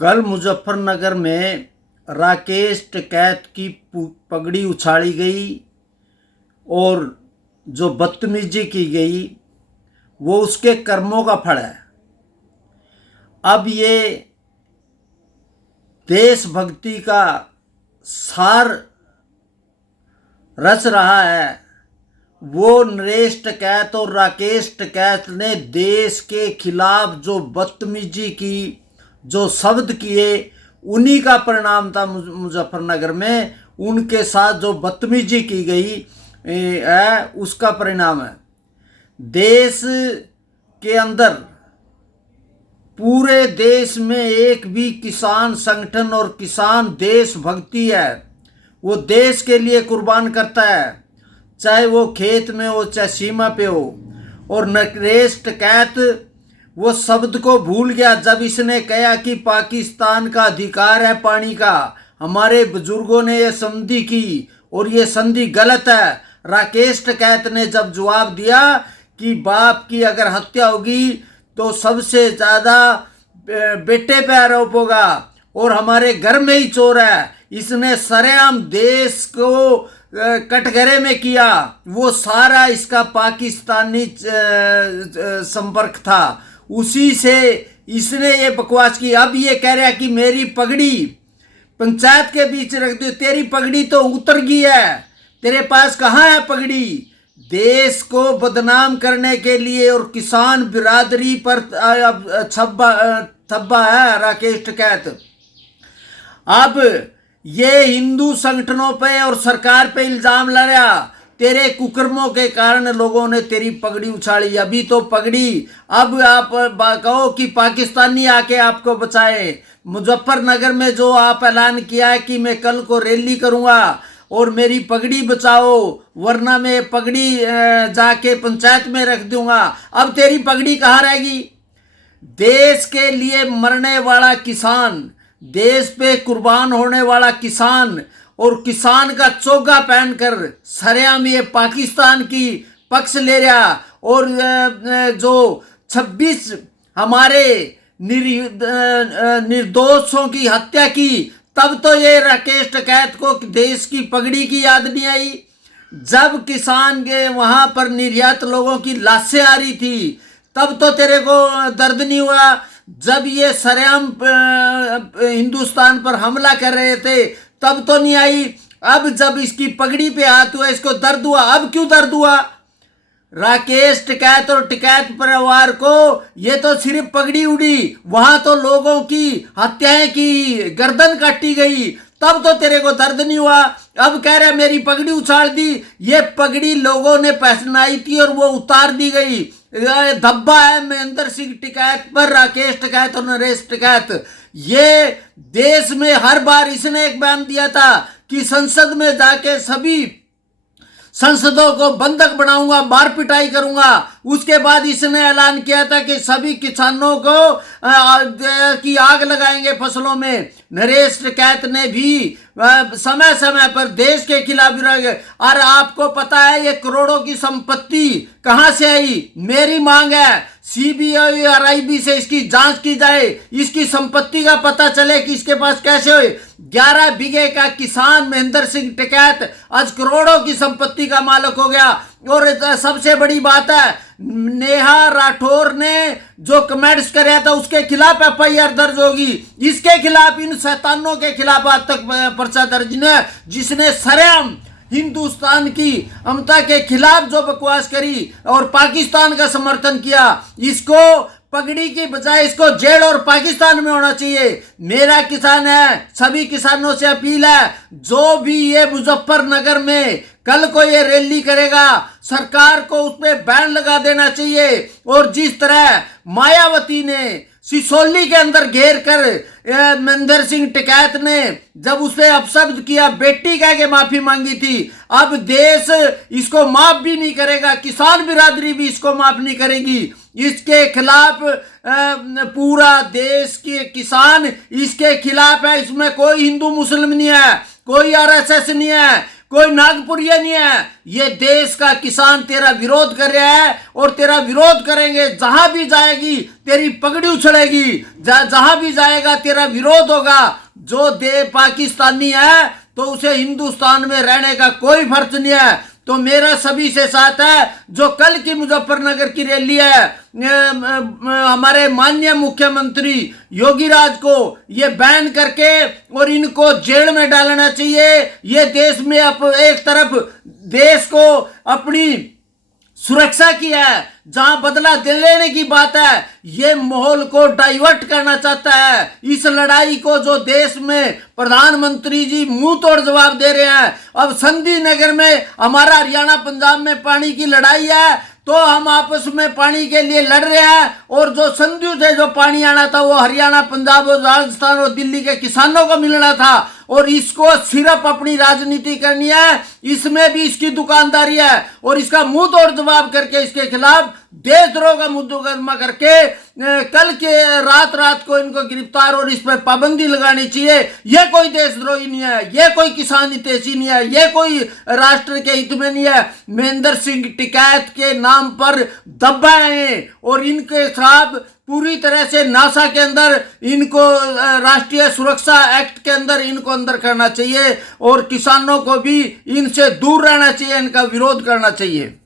कल मुजफ्फरनगर में राकेश टिकैत की पगड़ी उछाली गई और जो बदतमीजी की गई वो उसके कर्मों का फल है। अब ये देशभक्ति का सार रच रहा है। वो नरेश टिकैत और राकेश टिकैत ने देश के खिलाफ जो बदतमीजी की, जो शब्द किए, उन्हीं का परिणाम था। मुजफ्फरनगर में उनके साथ जो बदतमीजी की गई है उसका परिणाम है। देश के अंदर, पूरे देश में एक भी किसान संगठन और किसान देशभक्ति है, वो देश के लिए कुर्बान करता है, चाहे वो खेत में हो चाहे सीमा पे हो। और नरेश टिकैत वो शब्द को भूल गया जब इसने कहा कि पाकिस्तान का अधिकार है पानी का, हमारे बुजुर्गों ने ये संधि की और ये संधि गलत है। राकेश टिकैत ने जब जवाब दिया कि बाप की अगर हत्या होगी तो सबसे ज़्यादा बेटे पे आरोप होगा और हमारे घर में ही चोर है, इसने सरेआम देश को कटघरे में किया। वो सारा इसका पाकिस्तानी संपर्क था, उसी से इसने ये बकवास की। अब ये कह रहा कि मेरी पगड़ी पंचायत के बीच रख दो, तेरी पगड़ी तो उतर गई है, तेरे पास कहाँ है पगड़ी। देश को बदनाम करने के लिए और किसान बिरादरी पर थब्बा है राकेश टिकैत। अब ये हिंदू संगठनों पे और सरकार पे इल्जाम लगा, तेरे कुकर्मों के कारण लोगों ने तेरी पगड़ी उछाली। अभी तो पगड़ी, अब आप कहो कि पाकिस्तानी आके आपको बचाए। मुजफ्फरनगर में जो आप ऐलान किया है कि मैं कल को रैली करूंगा और मेरी पगड़ी बचाओ वरना मैं पगड़ी जाके पंचायत में रख दूंगा, अब तेरी पगड़ी कहाँ रहेगी। देश के लिए मरने वाला किसान, देश पे कुर्बान होने वाला किसान और किसान का चोगा पहनकर सरेआम ये पाकिस्तान की पक्ष ले रहा और जो 26 हमारे निर्दोषों की हत्या की, तब तो ये राकेश टिकैत को देश की पगड़ी की याद नहीं आई। जब किसान के वहां पर निर्यात लोगों की लाशें आ रही थी तब तो तेरे को दर्द नहीं हुआ। जब ये सरेआम हिंदुस्तान पर हमला कर रहे थे तब तो नहीं आई। अब जब इसकी पगड़ी पे हाथ हुआ इसको दर्द हुआ, अब क्यों दर्द हुआ। राकेश टिकैत और टिकैत परिवार को ये तो सिर्फ पगड़ी उड़ी, वहां तो लोगों की हत्याएं की, गर्दन काटी गई, तब तो तेरे को दर्द नहीं हुआ। अब कह रहा मेरी पगड़ी उछाल दी। ये पगड़ी लोगों ने पहनाई थी और वो उतार दी गई। धब्बा है महेंद्र सिंह टिकैत पर, राकेश टिकैत और नरेश टिकैत। ये देश में हर बार इसने एक बयान दिया था कि संसद में जाके सभी संसदों को बंधक बनाऊंगा, मार पिटाई करूंगा। उसके बाद इसने ऐलान किया था कि सभी किसानों को की आग लगाएंगे फसलों में। नरेश टिकैत ने भी समय समय पर देश के खिलाफ और आपको पता है ये करोड़ों की संपत्ति कहां से आई। मेरी मांग है सीबीआई और आईबी से इसकी जांच की जाए, इसकी संपत्ति का पता चले कि इसके पास कैसे हुए। 11 बीघे का किसान महेंद्र सिंह टिकैत आज करोड़ों की संपत्ति का मालिक हो गया। और सबसे बड़ी बात है, नेहा राठौर ने जो कमेंट्स कराया था उसके खिलाफ एफआईआर दर्ज होगी। इसके खिलाफ, इन शैतानों के खिलाफ आज तक पर्चा दर्ज नहीं, जिसने सरेआम हिंदुस्तान की अमता के खिलाफ जो बकवास करी और पाकिस्तान का समर्थन किया। इसको पगड़ी की बजाय इसको जेल और पाकिस्तान में होना चाहिए। मेरा किसान है, सभी किसानों से अपील है, जो भी ये मुजफ्फरनगर में कल को ये रैली करेगा सरकार को उस पर बैन लगा देना चाहिए। और जिस तरह मायावती ने सिसोली के अंदर घेर कर महेंद्र सिंह टिकैत ने जब उसे अपशब्द किया, बेटी कह के माफी मांगी थी, अब देश इसको माफ भी नहीं करेगा, किसान बिरादरी भी इसको माफ नहीं करेगी। इसके खिलाफ पूरा देश के किसान इसके खिलाफ है। इसमें कोई हिंदू मुस्लिम नहीं है, कोई आरएसएस नहीं है, कोई नागपुरिया नहीं है। ये देश का किसान तेरा विरोध कर रहा है और तेरा विरोध करेंगे। जहां भी जाएगी तेरी पगड़ी उछलेगी, जहां भी जाएगा तेरा विरोध होगा। जो पाकिस्तानी है तो उसे हिंदुस्तान में रहने का कोई फर्ज नहीं है। तो मेरा सभी से साथ है, जो कल की मुजफ्फरनगर की रैली है, हमारे माननीय मुख्यमंत्री योगी राज को ये बैन करके और इनको जेल में डालना चाहिए। ये देश में एक तरफ देश को अपनी सुरक्षा की है, जहां बदला लेने की बात है, ये माहौल को डाइवर्ट करना चाहता है। इस लड़ाई को जो देश में प्रधानमंत्री जी मुंह तोड़ जवाब दे रहे हैं। अब संधि नगर में हमारा हरियाणा पंजाब में पानी की लड़ाई है, तो हम आपस में पानी के लिए लड़ रहे हैं। और जो संधि से जो पानी आना था वो हरियाणा पंजाब और राजस्थान और दिल्ली के किसानों को मिलना था। और इसको सिर्फ अपनी राजनीति करनी है, इसमें भी इसकी दुकानदारी है। और इसका मुंह तोड़ जवाब करके इसके खिलाफ देशद्रोह का मुकदमा करके कल के रात को इनको गिरफ्तार और इस पर पाबंदी लगानी चाहिए। ये कोई देशद्रोही नहीं है, ये कोई किसान हितैषी नहीं है, ये कोई राष्ट्र के हित में नहीं है। महेंद्र सिंह टिकैत के नाम पर दबा है और इनके खिलाफ पूरी तरह से नासा के अंदर इनको राष्ट्रीय सुरक्षा एक्ट के अंदर इनको अंदर करना चाहिए और किसानों को भी इनसे दूर रहना चाहिए, इनका विरोध करना चाहिए।